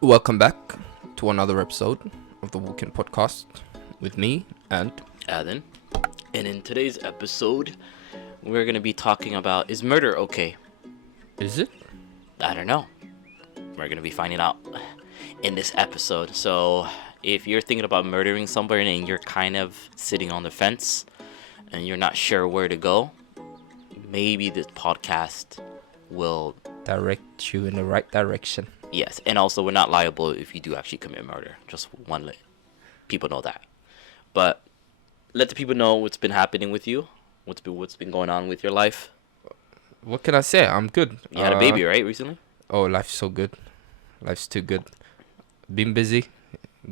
Welcome back to another episode of the Walk-In Podcast with me and Alan. And in today's episode, we're going to be talking about, is murder okay? Is it? I don't know. We're going to be finding out in this episode. So if you're thinking about murdering somebody and you're kind of sitting on the fence and you're not sure where to go, maybe this podcast will direct you in the right direction. Yes, and also we're not liable if you do actually commit murder. Just want to let people know that. But let the people know what's been happening with you. What's been going on with your life. What can I say? I'm good. You had a baby, right, recently? Oh, life's so good. Life's too good. Been busy,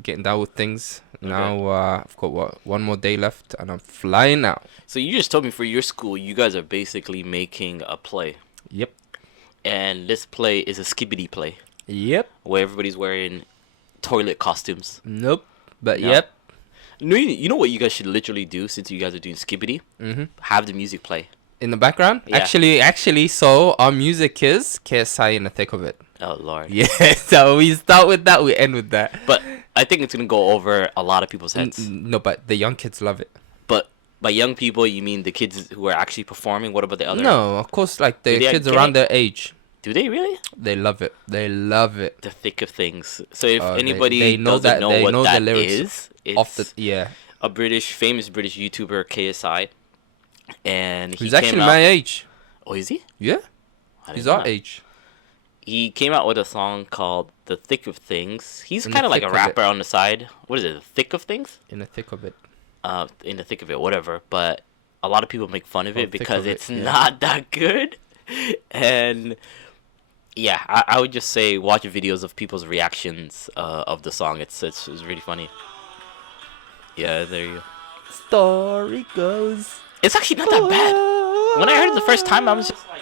getting down with things. Okay. Now I've got one more day left, and I'm flying out. So you just told me for your school, you guys are basically making a play. Yep. And this play is a skibbity play. Yep. Where everybody's wearing toilet costumes. Nope. But no. Yep. No, you know what you guys should literally do since you guys are doing skibbity? Mm-hmm. Have the music play. In the background? Yeah. Actually, so our music is KSI in the thick of it. Oh, Lord. Yeah, so we start with that, we end with that. But I think it's going to go over a lot of people's heads. No, but the young kids love it. But by young people, you mean the kids who are actually performing? What about the other? No, of course, like the kids around their age. Do they really? They love it. They love it. The thick of things. So if anybody they know doesn't know what that is, it's yeah, a famous British YouTuber, KSI, and he's actually my age. Oh, is he? Yeah, he's our age. He came out with a song called "The Thick of Things." He's kind of like a rapper on the side. What is it? The Thick of Things? In the thick of it. In the thick of it, whatever. But a lot of people make fun of it because it's not that good. And yeah, I would just say watch videos of people's reactions of the song. It's really funny. Yeah, there you go. Story goes. It's actually not that bad. When I heard it the first time, I was just like,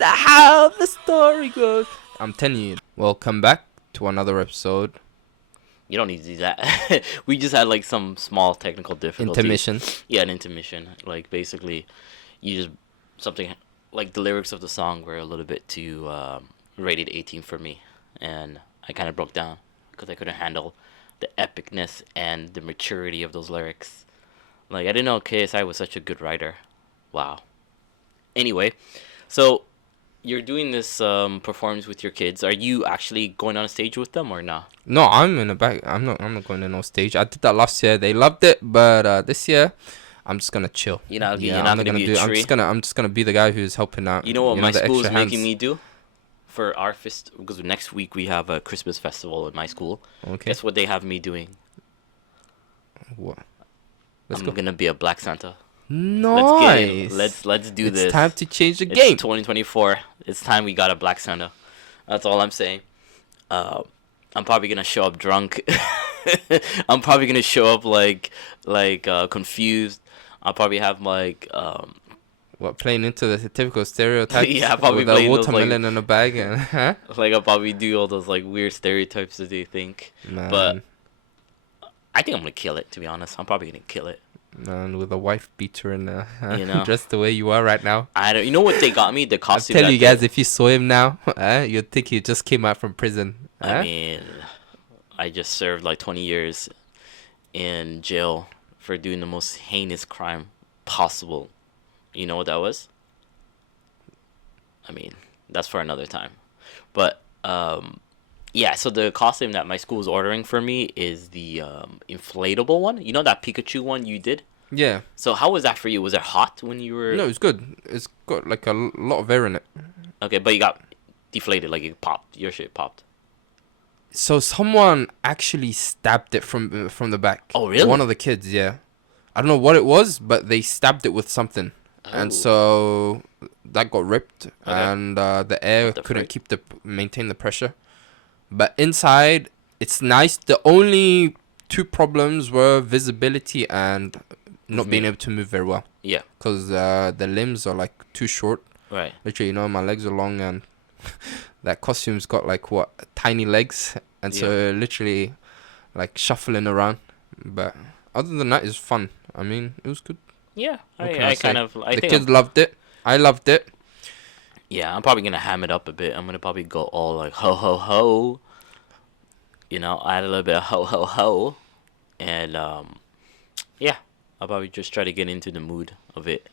how the story goes. I'm telling you. Welcome back to another episode. You don't need to do that. We just had like some small technical difficulties. Intermission. Yeah, an intermission. Like basically, something like the lyrics of the song were a little bit too rated 18 for me, and I kind of broke down because I couldn't handle the epicness and the maturity of those lyrics. Like, I didn't know KSI was such a good writer. Wow. Anyway, so you're doing this performance with your kids. Are you actually going on a stage with them or not? No, I'm in the back. I'm not going to no stage. I did that last year. They loved it, but this year I'm just gonna chill. You're not gonna be a tree. I'm just gonna be the guy who's helping out. You know what my school is making me do for our because next week we have a Christmas festival at my school. Okay. Guess what they have me doing? What? I'm gonna be a Black Santa. Nice. Let's do this. It's time to change the game. It's 2024. It's time we got a Black Santa. That's all I'm saying. I'm probably gonna show up drunk. I'm probably gonna show up like confused. I'll probably have like playing into the typical stereotypes. Yeah, probably with a watermelon in a bag and like I'll probably do all those like weird stereotypes that they think. Man. But I think I'm gonna kill it. To be honest, I'm probably gonna kill it. Man, with a wife beater and dressed the way you are right now. I don't. You know what they got me? The costume. I'll tell you guys, if you saw him now, you'd think he just came out from prison. I mean, I just served like 20 years in jail for doing the most heinous crime possible. You know what that was? I mean, that's for another time. But yeah, so the costume that my school is ordering for me is the inflatable one. You know that Pikachu one you did? Yeah. So how was that for you? Was it hot when you were... No, it's good. It's got like a lot of air in it. Okay, but you got deflated, like it popped. Your shit popped. So someone actually stabbed it from the back. Oh, really? One of the kids, yeah. I don't know what it was, but they stabbed it with something. Oh. And so that got ripped, and the air couldn't maintain the pressure. But inside, it's nice. The only two problems were visibility and not being able to move very well. Yeah. Because the limbs are like too short. Right. Literally, my legs are long, and that costume's got like tiny legs, and so literally like shuffling around. But other than that, it's fun. I mean, it was good. Yeah, I think the kids loved it. I loved it. Yeah, I'm probably gonna ham it up a bit. I'm gonna probably go all like ho ho ho. add a little bit of ho ho ho, and yeah, I'll probably just try to get into the mood of it.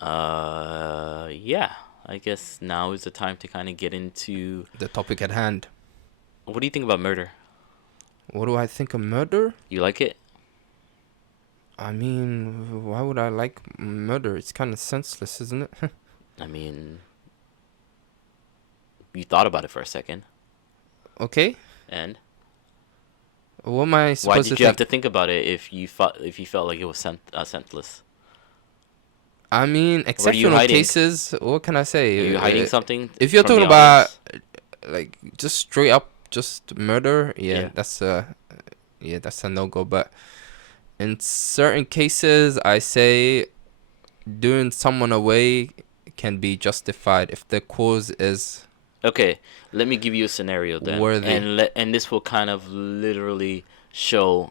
Yeah, I guess now is the time to kind of get into The topic at hand. what do you think about murder? What do I think of murder? You like it? I mean, why would I like murder? It's kind of senseless, isn't it? I mean, you thought about it for a second, Okay. and What am I why supposed to did you have think? to think about it if you felt like it was senseless? I mean, What are you exceptional hiding? cases. What can I Are say? you hiding something If you're from the talking about audience? like just straight up just murder, Yeah. that's a no go. But in certain cases, I say doing someone away can be justified if the cause is Okay, let me give you a scenario then, worthy. and this will kind of literally show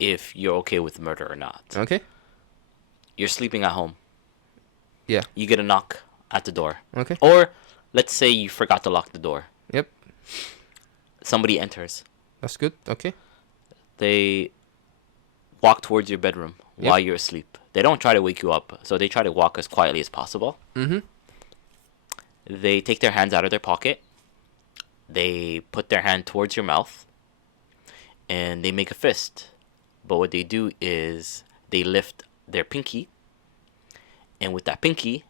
if you're okay with murder or not. Okay. You're sleeping at home. Yeah. You get a knock at the door. Okay. Or let's say you forgot to lock the door. Yep. Somebody enters. That's good. Okay. They walk towards your bedroom Yep. while you're asleep. They don't try to wake you up, so they try to walk as quietly as possible. Mm-hmm. They take their hands out of their pocket. They put their hand towards your mouth. And they make a fist. But what they do is they lift their pinky. And with that pinky,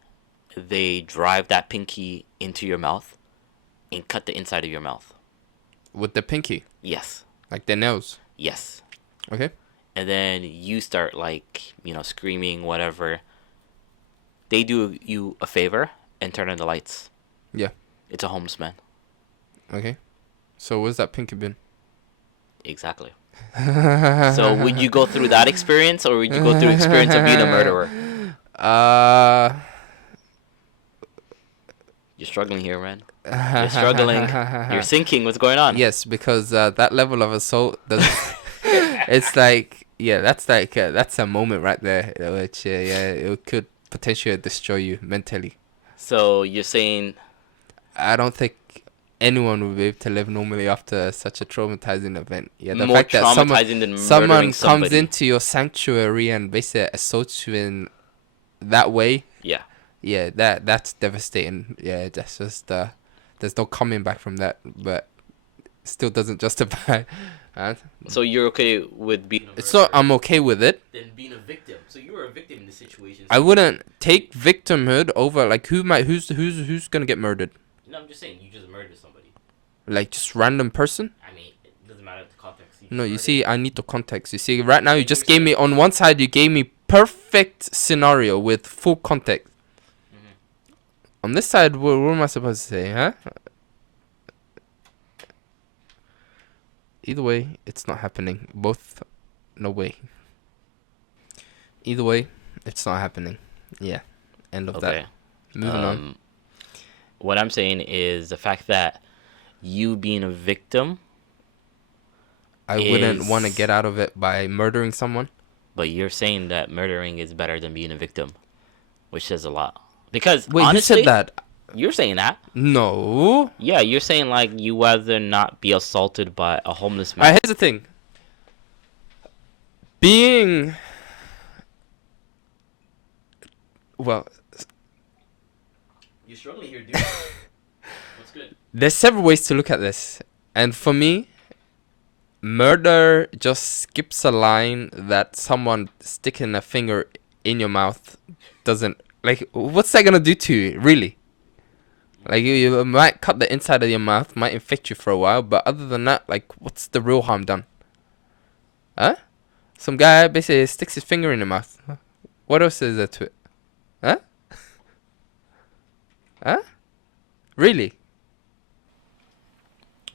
they drive that pinky into your mouth and cut the inside of your mouth. With the pinky, Yes. like the nails. Yes. Okay. And then you start screaming, whatever. They do you a favor and turn on the lights. Yeah. It's a homeless man. Okay. So where's that pinky been? Exactly. So would you go through that experience, or would you go through experience of being a murderer? You're struggling here, man. You're struggling. You're sinking. What's going on? Yes, because that level of assault does. It's like that's a moment right there, which it could potentially destroy you mentally. So you're saying I don't think anyone will be able to live normally after such a traumatizing event. Yeah, the more fact that traumatizing than someone murdering comes somebody. into your sanctuary and basically assaults you in that way. Yeah. Yeah, that's devastating. Yeah, that's just there's no coming back from that, but still doesn't justify. So you're okay with being a murderer? So I'm okay with it. Then being a victim. So you were a victim in this situation. I wouldn't take victimhood over like who's gonna get murdered? No, I'm just saying you just murdered somebody. Like just random person? I mean, it doesn't matter the context. No, you see, I need the context. You see, right now you just gave me on one side. You gave me perfect scenario with full context. On this side, what am I supposed to say, huh? Either way, it's not happening. Both, no way. Either way, it's not happening. Yeah, end of that. Moving on. What I'm saying is the fact that you being a victim, I wouldn't want to get out of it by murdering someone. but you're saying that murdering is better than being a victim, which says a lot. Because Wait, honestly, who said that? You're saying that. No. Yeah, you're saying like you rather not be assaulted by a homeless man. Alright, here's the thing. Being... Well... You're struggling here, dude. What's good? There's several ways to look at this. And for me, murder just skips a line that someone sticking a finger in your mouth doesn't... Like, what's that gonna do to you, really? Like, you might cut the inside of your mouth, might infect you for a while, but other than that, like, what's the real harm done? Huh? Some guy basically sticks his finger in your mouth. What else is there to it? Huh? Huh? Really?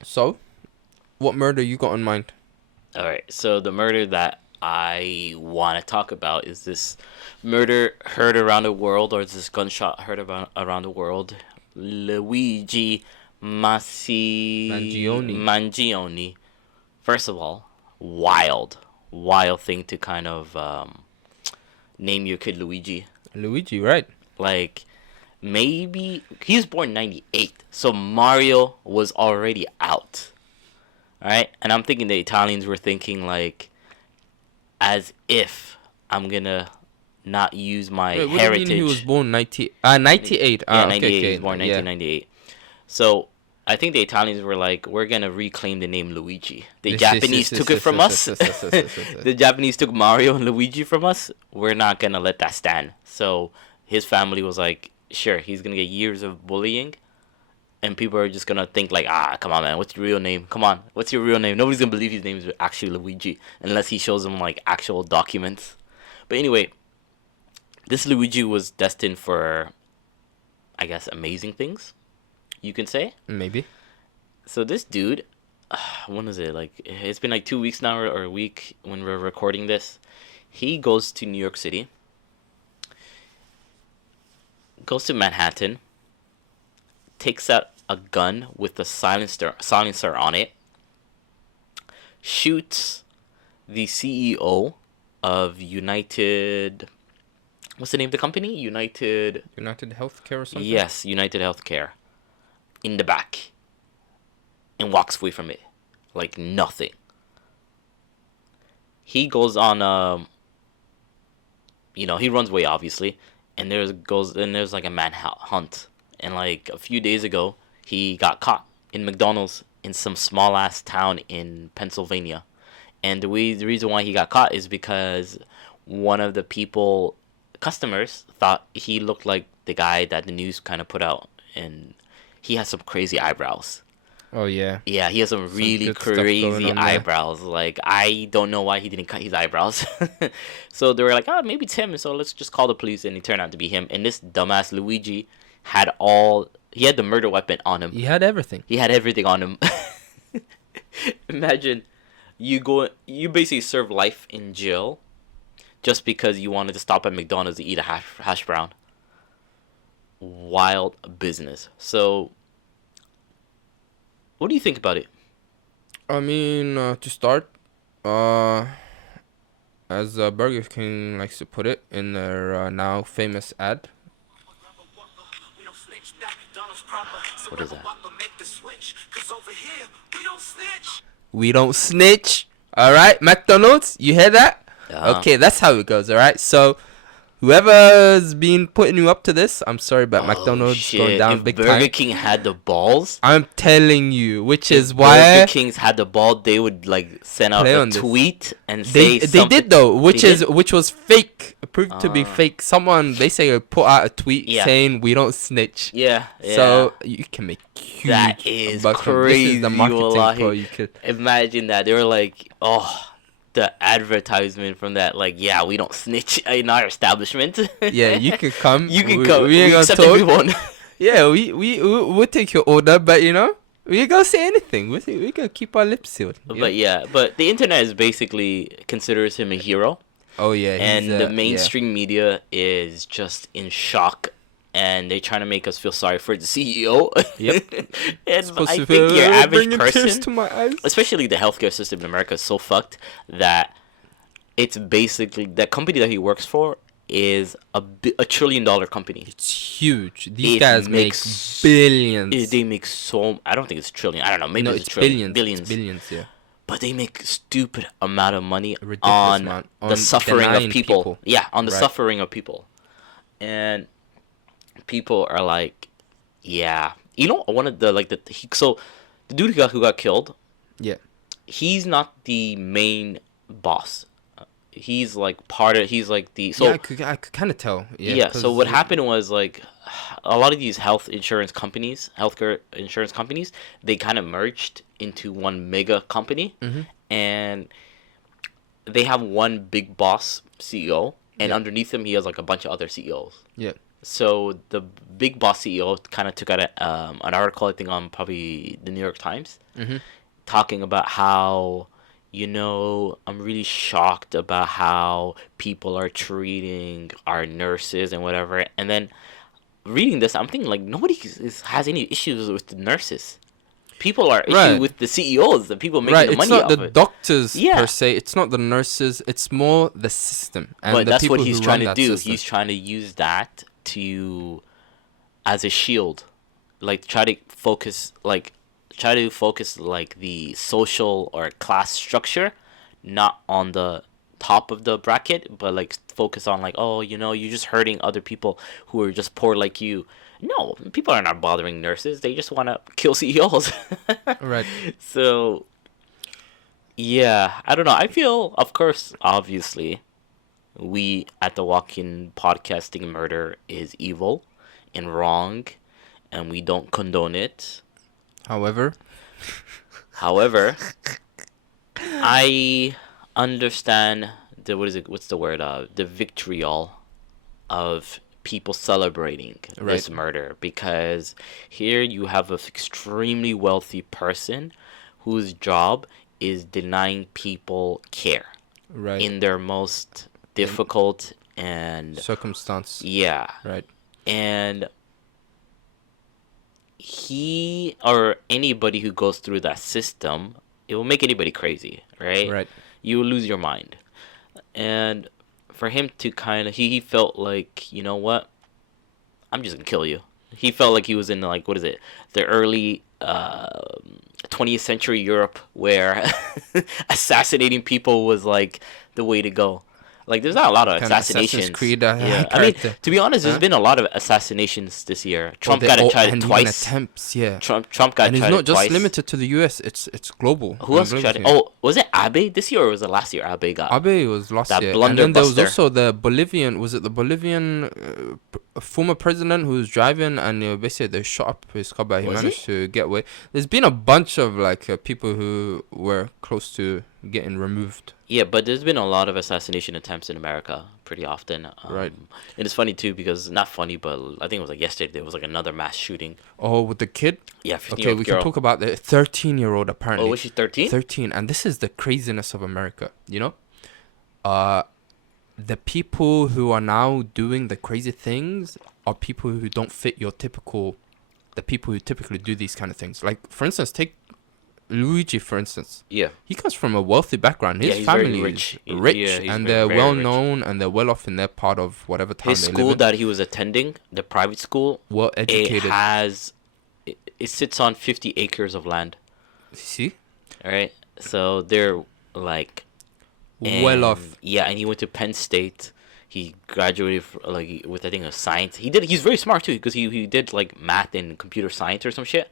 So, what murder you got in mind? All right. So the murder that I want to talk about is this murder heard around the world, or is this gunshot heard around the world? Luigi Mangione. First of all, wild thing to kind of name your kid Luigi. Luigi, right? Like, maybe he was born 98, so Mario was already out. All right, and I'm thinking the Italians were thinking like, as if I'm gonna not use my Wait, what do you mean he was heritage. born 98? Yeah, Okay, 98. He okay, was born yeah. 1998. So I think the Italians were like, we're gonna reclaim the name Luigi. The Yes, yes, Japanese yes, took yes, it yes, from yes, us. yes, yes, yes, yes, yes, yes. The Japanese took Mario and Luigi from us. We're not gonna let that stand. So his family was like, sure, he's gonna get years of bullying, and people are just gonna think like, come on, man, what's your real name? Come on, what's your real name? Nobody's gonna believe his name is actually Luigi unless he shows them like actual documents. But anyway, this Luigi was destined for, I guess, amazing things, you can say. Maybe. So this dude, when is it? Like, it's been like 2 weeks now or a week when we're recording this. He goes to New York City, goes to Manhattan, takes out a gun with a silencer on it, shoots the CEO of United. What's the name of the company? United Healthcare or something. Yes, United Healthcare. In the back. And walks away from it. Like nothing. He goes on he runs away obviously. And there's like a manhunt. And like a few days ago, he got caught in McDonald's in some small ass town in Pennsylvania. And the reason why he got caught is because one of the customers thought he looked like the guy that the news kind of put out, and he has some crazy eyebrows. Oh yeah. Yeah, he has some really crazy eyebrows. Like, I don't know why he didn't cut his eyebrows. So they were like, maybe it's him, so let's just call the police, and it turned out to be him. And this dumbass Luigi he had the murder weapon on him. He had everything. He had everything on him. Imagine you basically serve life in jail just because you wanted to stop at McDonald's to eat a hash brown. Wild business. So, what do you think about it? I mean, to start, as Burger King likes to put it in their now famous ad. What is that? We don't snitch. All right, McDonald's, you hear that? Yeah. Okay, that's how it goes. All right, so whoever's been putting you up to this, I'm sorry, but McDonald's going down if big Burger time. Burger King had the balls. I'm telling you, which is if why Burger King's had the ball, they would like send out a tweet and say they did though, which was fake, proved to be Ah. fake. Someone they say put out a tweet saying we don't snitch. Yeah. So you can make huge. That is bucks from- crazy. This is the marketing Wallahi. pro. You could Imagine that. They were like, the advertisement from that, like, yeah, we don't snitch in our establishment. yeah, you could come. You can come. We ain't We gonna accept talk. everyone. Yeah, we'll take your order, but we ain't gonna say anything. We gonna keep our lips sealed. But the internet is basically considers him a hero. Oh yeah, and the mainstream media is just in shock, and they're trying to make us feel sorry for the CEO. Yep. And I think your average person, to my eyes. especially the healthcare system in America, is so fucked that it's basically that company that he works for is a $1 trillion company. It's huge. These guys make billions. They make I don't think it's trillion. I don't know. Maybe No, it's it's trillion. billions. It's billions, yeah. But they make stupid amount of money on the suffering of people. people. Yeah, on the Right. suffering of people. And people are like, yeah. You know, one of the so the dude who got killed. Yeah. He's not the main boss. He's like he's like the I could kind of tell. Yeah. So what happened was like a lot of these healthcare insurance companies, they kind of merged into one mega company, and they have one big boss CEO, and underneath him he has like a bunch of other CEOs. Yeah. So the big boss CEO kind of took out an article, I think, on probably the New York Times, talking about how, I'm really shocked about how people are treating our nurses and whatever. And then reading this, I'm thinking like nobody has any issues with the nurses. People are issues with the CEOs, the people making the money off it. It's not the doctors per se. It's not the nurses. It's more the system. And but that's what he's trying to do. System. He's trying to use that as a shield, like try to focus, like try to focus like the social or class structure, not on the top of the bracket, but like focus on like, oh, you're just hurting other people who are just poor like you. No, people are not bothering nurses. They just want to kill CEOs. Right. So yeah, I don't know. I feel, of course, obviously, we at the Walk-In Podcasting murder is evil and wrong, and we don't condone it. However, However, I understand what's the word? The vitriol of people celebrating right. this murder, because here you have an extremely wealthy person whose job is denying people care Right. in their most difficult and circumstance. yeah, Right. and he or anybody who goes through that system, it will make anybody crazy, right? Right. You will lose your mind. And for him to kind of, he felt like, you know what? I'm just gonna kill you. He felt like he was in like, what is it? The early 20th century Europe, where assassinating people was like the way to go. Like, there's not a lot of assassinations. Assassin's Creed, yeah, I mean, to be honest, there's been a lot of assassinations this year. Trump got tried and twice. Even attempts, yeah. Trump got tried and it's twice. not just limited to the US. It's global. Who else tried it? Oh, was it Abe this year or was it last year? Abe got. Abe was last that year. And then there was also the Bolivian. Was it the Bolivian former president who was driving and basically they shot up his car, but he managed to get away. There's been a bunch of like people who were close to getting removed. Yeah, but there's been a lot of assassination attempts in America pretty often. Right. And it's funny too because, not funny, but I think it was like yesterday there was like another mass shooting. Oh, with the kid? Yeah, 15-year-old Okay, we can talk about the 13-year-old apparently. Oh, was she 13? 13, and this is the craziness of America, you know? The people who are now doing the crazy things are people who don't fit your typical, the people who typically do these kind of things. Like, for instance, take Luigi, for instance. Yeah. He comes from a wealthy background. His he's family very is rich. rich, He's and very, they're very well rich. known, and they're well off in their part of whatever town His they school live in. that he was attending, the private school, Well educated. it sits on 50 acres of land. See? All right. So they're like Well off. Yeah, and he went to Penn State. He graduated with I think a science. He's very smart too because he did like math and computer science or some shit.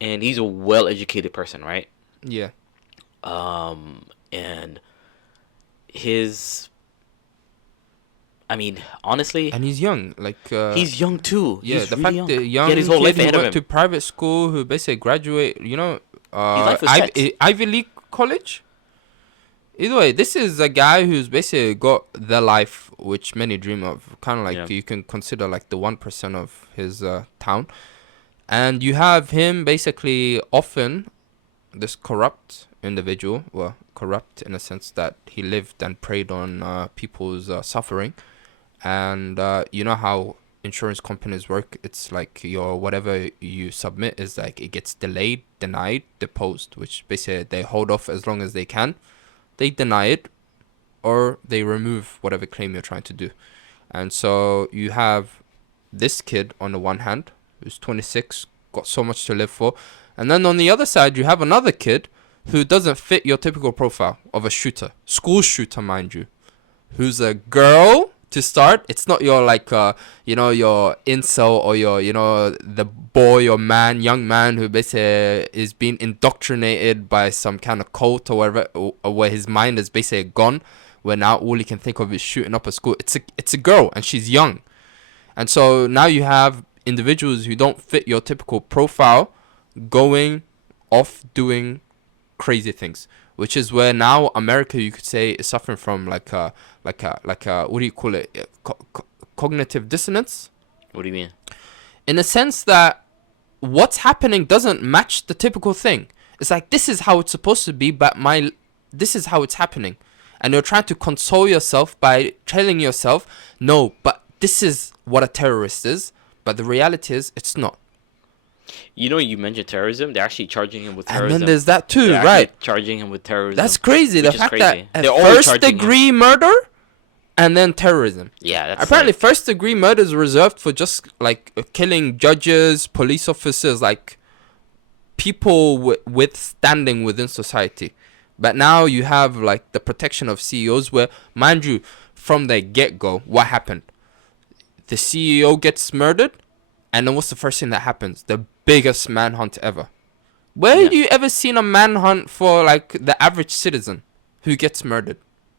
And he's a well-educated person, right? Yeah. And I mean, honestly, And he's young, like he's young too. yeah, He's the really fact young. that young He had his whole kid life who ahead of went him. to private school, who basically graduate, life was set. Ivy League college. Either way, this is a guy who's basically got the life which many dream of. Kind of like you can consider like the 1% of his town, and you have him basically often this corrupt individual. Well, corrupt in a sense that he lived and preyed on people's suffering. And you know how insurance companies work. It's like your whatever you submit is like it gets delayed, denied, deposed, which basically they hold off as long as they can. They deny it or they remove whatever claim you're trying to do. And so you have this kid on the one hand who's 26, got so much to live for, and then on the other side you have another kid who doesn't fit your typical profile of a shooter, school shooter mind you, who's a girl. To start, it's not your like your incel or your the boy or man, young man who basically is being indoctrinated by some kind of cult or whatever, or where his mind is basically gone, where now all he can think of is shooting up a school. It's a girl and she's young, and so now you have individuals who don't fit your typical profile going off doing crazy things, which is where now America, you could say, is suffering from like a what do you call it? Cognitive dissonance. What do you mean? In a sense that what's happening doesn't match the typical thing. It's like, this is how it's supposed to be, but this is how it's happening. And you're trying to console yourself by telling yourself, no, but this is what a terrorist is. But the reality is, it's not. You mentioned terrorism. They're actually charging him with terrorism. And then there's that too, They're right? Charging him with terrorism. That's crazy. The fact that They're always charging first-degree murder and then terrorism. Yeah, that's apparently first-degree murder is reserved for just like killing judges, police officers, like people with standing within society. But now you have like the protection of CEOs, where, mind you, from the get-go, what happened? The CEO gets murdered, and then what's the first thing that happens? The biggest manhunt ever. Where have you ever seen a manhunt for like the average citizen who gets murdered?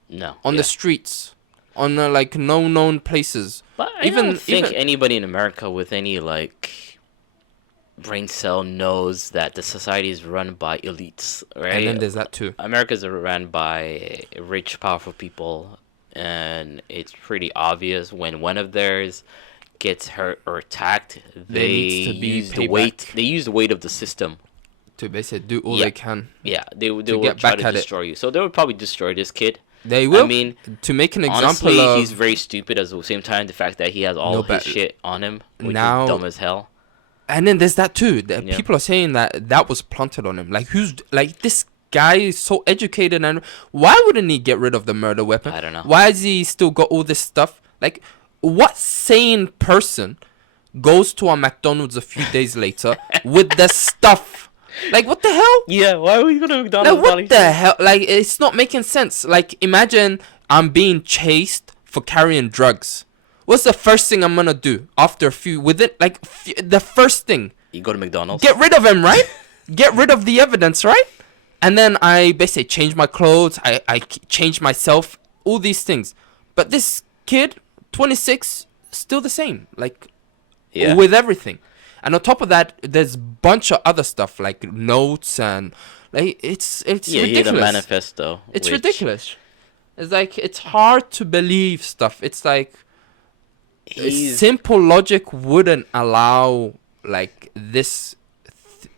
No. On the streets, on like no known places. But I don't think anybody in America with any like brain cell knows that the society is run by elites, right? And then there's that too. America's run by rich, powerful people, and it's pretty obvious when one of theirs gets hurt or attacked, they use the weight. They use the weight of the system to basically do all they can. Yeah, they will try to destroy you. So they would probably destroy this kid. They will. I mean, to make an example, honestly, he's very stupid. At the same time, the fact that he has all his shit on him, which is dumb as hell. And then there's that too. People are saying that was planted on him. Like, who's like this guy is so educated, and why wouldn't he get rid of the murder weapon? I don't know. Why has he still got all this stuff? Like, what sane person goes to a McDonald's a few days later with the stuff? Like, what the hell? Yeah, why are we going to McDonald's? Like, what the hell? Like, it's not making sense. Like, imagine I'm being chased for carrying drugs. What's the first thing I'm gonna do after a few? The first thing. You go to McDonald's. Get rid of him, right? Get rid of the evidence, right? And then I basically change my clothes. I change myself. All these things. But this kid, 26, still the same. Like, with everything. And on top of that, there's a bunch of other stuff like notes and like it's ridiculous. He had a manifesto. It's ridiculous. It's like it's hard to believe stuff. It's like simple logic wouldn't allow like this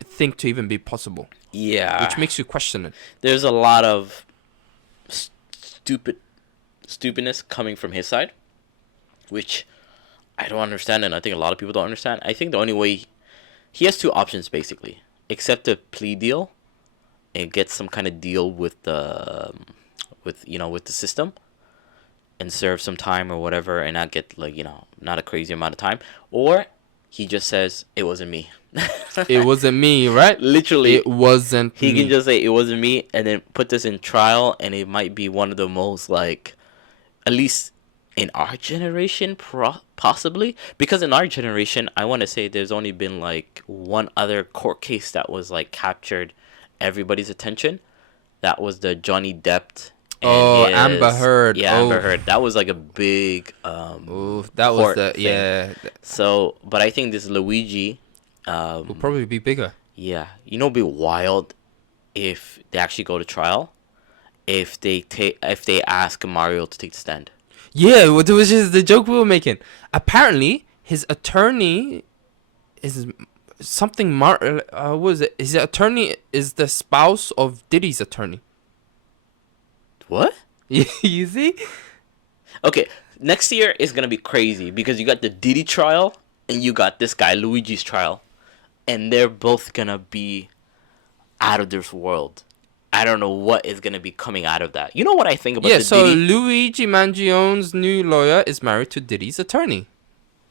thing to even be possible. Yeah, which makes you question it. There's a lot of stupidness coming from his side, which I don't understand, and I think a lot of people don't understand. I think the only way he has two options basically: accept a plea deal and get some kind of deal with the system and serve some time or whatever, and not get not a crazy amount of time, or he just says it wasn't me. It wasn't me, right? Literally, it wasn't. He can just say it wasn't me, and then put this in trial, and it might be one of the most at least in our generation, possibly, because in our generation, I want to say there's only been one other court case that was captured everybody's attention. That was the Johnny Depp. Amber Heard. Yeah, Amber Heard. That was a big that was the thing. Yeah. So, but I think this Luigi will probably be bigger. Yeah, it'd be wild if they actually go to trial. If they ask Mario to take the stand. Yeah, which is the joke we were making. Apparently, his attorney is something. What was it? His attorney is the spouse of Diddy's attorney. What? You see? Okay, next year is gonna be crazy because you got the Diddy trial and you got this guy Luigi's trial, and they're both gonna be out of this world. I don't know what is going to be coming out of that. You know what I think about the Diddy? Luigi Mangione's new lawyer is married to Diddy's attorney.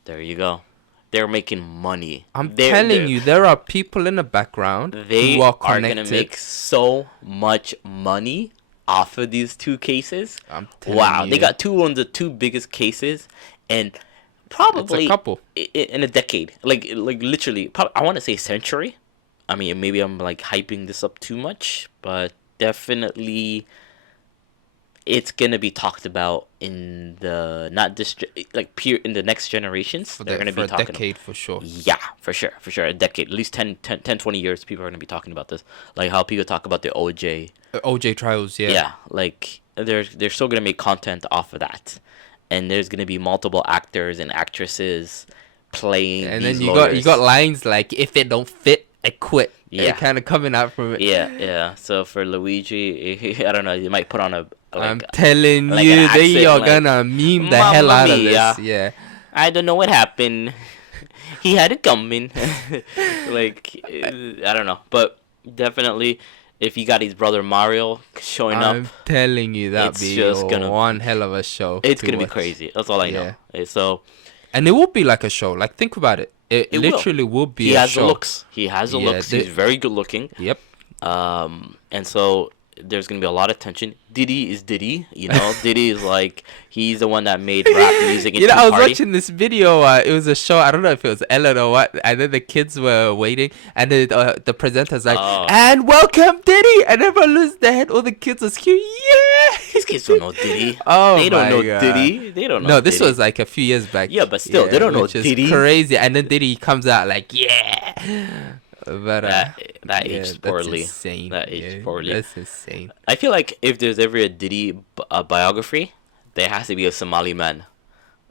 There you go. They're making money. I'm telling you, there are people in the background who are going to make so much money off of these two cases. I'm telling you. They got one of the two biggest cases, and probably it's a couple. In a decade. Like literally, I want to say century. I mean, maybe I'm hyping this up too much, but definitely it's gonna be talked about in the in the next generations. They're gonna be talking a decade for sure. Yeah, for sure, a decade, at least 10, 20 years. People are gonna be talking about this, like how people talk about the OJ trials. Yeah, they're still gonna make content off of that, and there's gonna be multiple actors and actresses playing. And then you got lines like, if it don't fit, I quit. Yeah, kind of coming out from it. Yeah. So for Luigi, I don't know. You might put on I'm telling you, they are gonna meme the hell out of this. Yeah. I don't know what happened. He had it coming. I don't know, but definitely, if you got his brother Mario showing up, I'm telling you, that'd be just one hell of a show. It's gonna be crazy. That's all I know. So, and it will be like a show. Think about it. It literally will be he a has show. the looks. He has the looks. He's very good looking. Yep. And so there's gonna be a lot of tension. Diddy is Diddy, you know. Diddy is like he's the one that made rap music into I was party. watching this video. It was a show. I don't know if it was Ellen or what. And then the kids were waiting, and the presenter's like, "And welcome Diddy," and everyone loses their head. All the kids are screaming, "Yeah!" These kids don't know Diddy. Oh they don't know God. Diddy. They don't know. No, this Diddy. was like a few years back. Yeah, but still, they don't know which Diddy. Is crazy. And then Diddy comes out like, "Yeah." But that aged poorly. That's insane. That aged poorly. That's insane. I feel like if there's ever a Diddy biography, there has to be a Somali man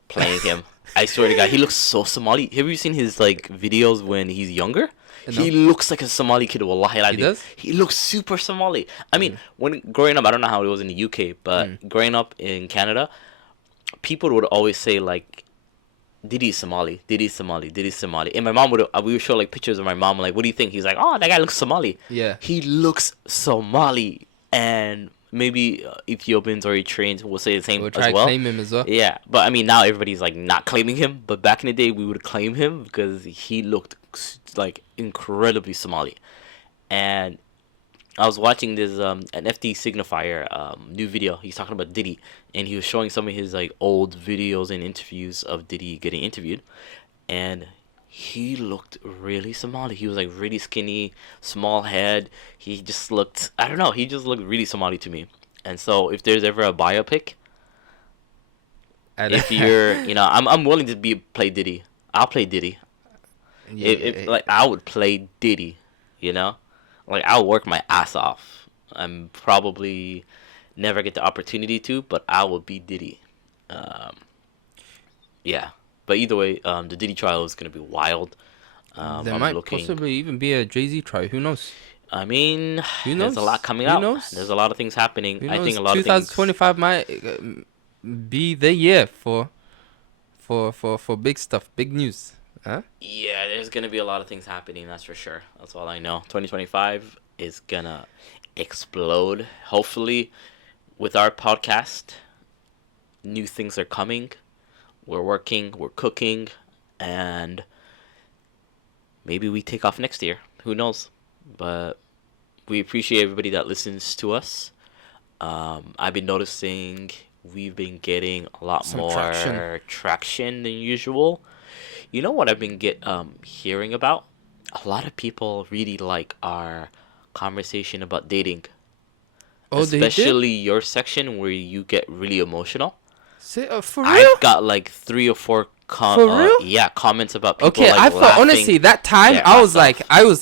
playing him. I swear to God, he looks so Somali. Have you seen his like videos when he's younger? No. He looks like a Somali kid. Wallahi, he does. He looks super Somali. I mean, when growing up, I don't know how it was in the UK, but growing up in Canada, people would always say like, Diddy's Somali, Diddy's Somali, Diddy's Somali. And my mom we would show like pictures of my mom, like, what do you think? He's like, oh, that guy looks Somali. Yeah. He looks Somali. And maybe Ethiopians or Eritreans will say the same we'll try as well. Claim him as well. Yeah. But I mean, now everybody's like not claiming him. But back in the day, we would claim him because he looked like incredibly Somali. And I was watching this an FD Signifier new video. He's talking about Diddy, and he was showing some of his like old videos and interviews of Diddy getting interviewed, and he looked really Somali. He was like really skinny, small head. He just looked, I don't know, he just looked really Somali to me. And so if there's ever a biopic, if you're, I'm willing to play Diddy. I'll play Diddy. Yeah. Like I would play Diddy, Like, I'll work my ass off. I'm probably never get the opportunity to, but I will be Diddy. Yeah. But either way, the Diddy trial is going to be wild. There might possibly even be a Jay-Z trial. Who knows? I mean, there's a lot coming out. There's a lot of things happening. I think a lot of things. 2025 might be the year for big stuff, big news. Huh? Yeah, there's going to be a lot of things happening, that's for sure. That's all I know. 2025 is going to explode. Hopefully, with our podcast, new things are coming. We're working, we're cooking, and maybe we take off next year. Who knows? But we appreciate everybody that listens to us. I've been noticing we've been getting a lot more traction than usual. You know what I've been hearing about? A lot of people really like our conversation about dating. Oh, especially your section where you get really emotional. For real? I've got like 3 or 4 comments about people. Okay, like, I thought honestly that time I was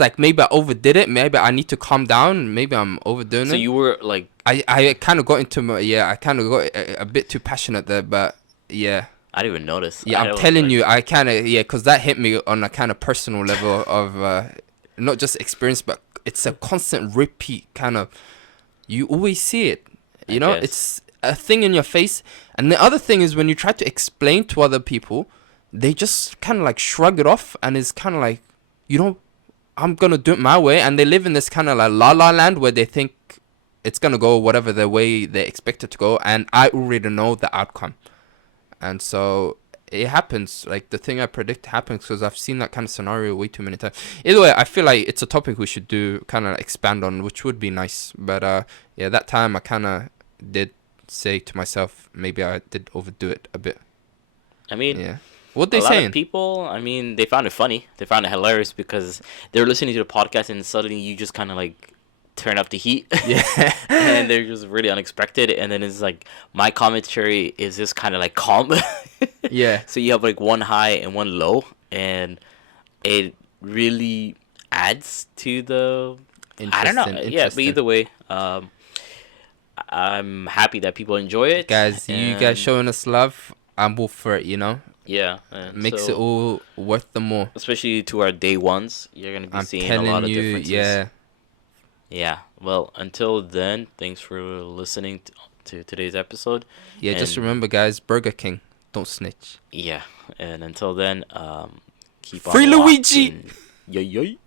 like maybe I overdid it. Maybe I need to calm down. Maybe I'm overdoing it. So you were like, I kind of got into I kind of got a bit too passionate there, but yeah. I didn't even notice. Yeah, I'm telling you, I kind of, because that hit me on a kind of personal level of not just experience, but it's a constant repeat kind of, you always see it, it's a thing in your face. And the other thing is when you try to explain to other people, they just kind of like shrug it off and it's kind of like, I'm going to do it my way. And they live in this kind of like la-la land where they think it's going to go whatever the way they expect it to go. And I already know the outcome. And so it happens. Like the thing I predict happens because I've seen that kind of scenario way too many times. Either way, I feel like it's a topic we should do kind of expand on, which would be nice. But that time I kind of did say to myself, maybe I did overdo it a bit. I mean, what they saying? A lot of people, I mean, they found it funny. They found it hilarious because they were listening to the podcast and suddenly you just kind of like turn up the heat. Yeah. And they're just really unexpected. And then it's like my commentary is just kind of like calm. Yeah. So you have like one high and one low, and it really adds to the, I don't know. Yeah, but either way, I'm happy that people enjoy it. Guys, you guys showing us love. I'm all for it, Yeah. Makes it all worth the more. Especially to our day ones. You're going to be seeing a lot of differences. Yeah. Yeah. Well, until then, thanks for listening to today's episode. Yeah, just remember, guys, Burger King, don't snitch. Yeah. And until then, keep on Free Luigi! Yay, yay.